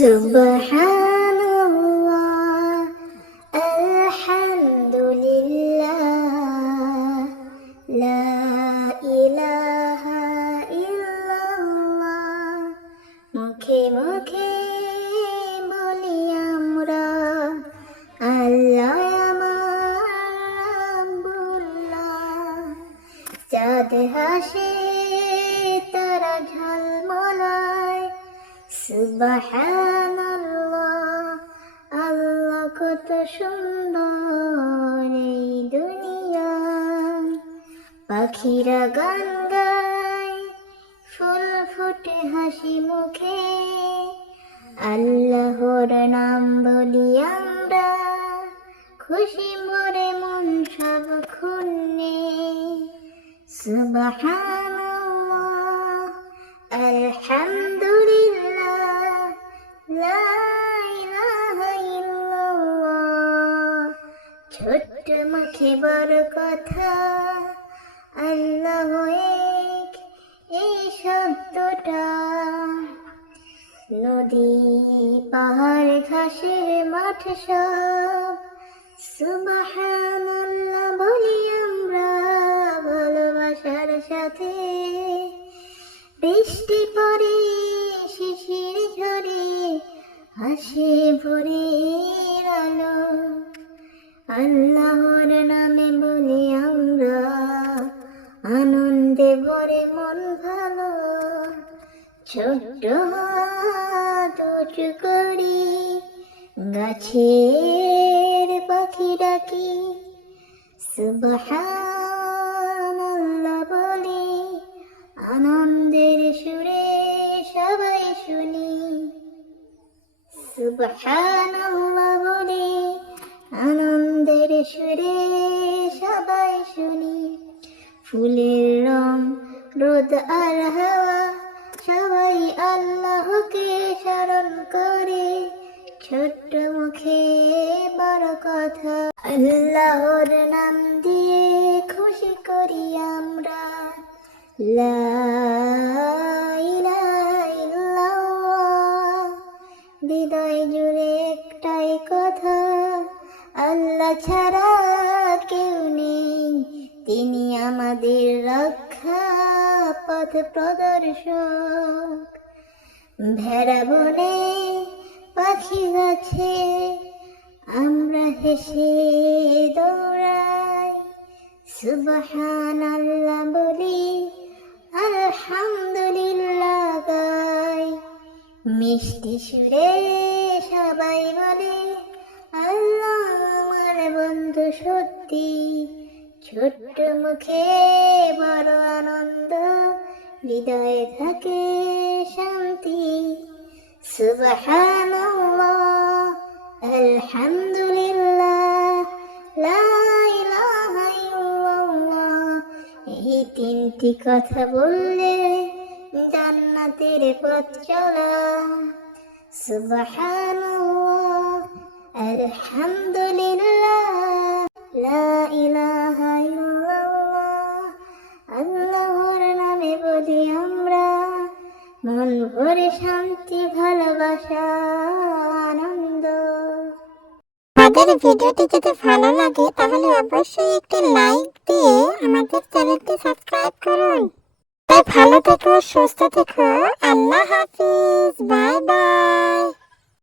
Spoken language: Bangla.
সুবহানাল্লাহ আলহামদুলিল্লাহ লা ইলাহা ইল্লাল্লাহ মুখে মুখে বলি আমরা আল্লাহ আমার রাব্বুল্লাহ। চাঁদ হাসে তারা ঝলমলায় সুবহানাল্লাহ আল্লাহ কত সুন্দর এই দুনিয়া। পাখিরা গান গায় ফুল ফুটে হাসি মুখে আল্লাহর নাম বলি আমরা খুশি মরে মন সব ক্ষুণ্ণে। সুবহানাল্লাহ আলহামদুলিল্লাহ লা ইলাহা ইল্লাল্লাহ। ছোট্ট মুখে বড় কথা আল্লাহ এক এই শব্দটা। নদী পাহাড় ঘাসের মাঠ সব সুবহানাল্লাহ বলি আমরা ভালোবাসার সাথে। বৃষ্টি পড়ে শিশির ঝরে হাসে ভোরের আলো আল্লাহর নামে বলি আমরা আনন্দে ভরে মন ভালো। ছোট্ট হাত উঁচু করি গাছের পাখি ডাকি সুবহানাল্লাহ বলি আনন্দের সুরে সবাই শুনি। সুবহানাল্লাহ বলি আনন্দের সুরে সবাই শুনি। ফুলের রং রোদ আর হাওয়া সবাই আল্লাহকে স্মরণ করে ছোট্ট মুখে বড় কথা আল্লাহর নাম দিয়ে খুশি করি আমরা। লা ইলাহা ইল্লাল্লাহ হৃদয় জুড়ে একটাই কথা আল্লাহ ছাড়া কেউ নেই তিনি আমাদের রক্ষা পথ প্রদর্শক। ভেড়া বনে পাখি গাছে আমরা হেসে দৌড়াই সুবহানাল্লাহ বলি আলহামদুলিল্লাহ গাই। মিষ্টি সুরে সবাই বলে আল্লাহ আমার বন্ধু সত্যি। ছোট্ট মুখে বড় আনন্দ হৃদয়ে থাকে শান্তি। সুবহানাল্লাহ আলহামদুলিল্লাহ লা ইলাহা ইল্লাল্লাহ। এই তিনটি কথা বললে জান্নাতের পথ চলা। সুবহানাল্লাহ আলহামদুলিল্লাহ লা ইলাহা ইল্লাল্লাহ আল্লাহর নামে বলি আমরা মন ভরে শান্তি ভালোবাসা আনন্দ। আমাদের ভিডিওটি যদি ভালো লাগে তাহলে অবশ্যই একটি লাইক দিয়ে আমাদের চ্যানেলটি সাবস্ক্রাইব করুন। তাই ভালো থেকো, সুস্থ থেকো, আল্লাহ হাফিজ, বাই বাই।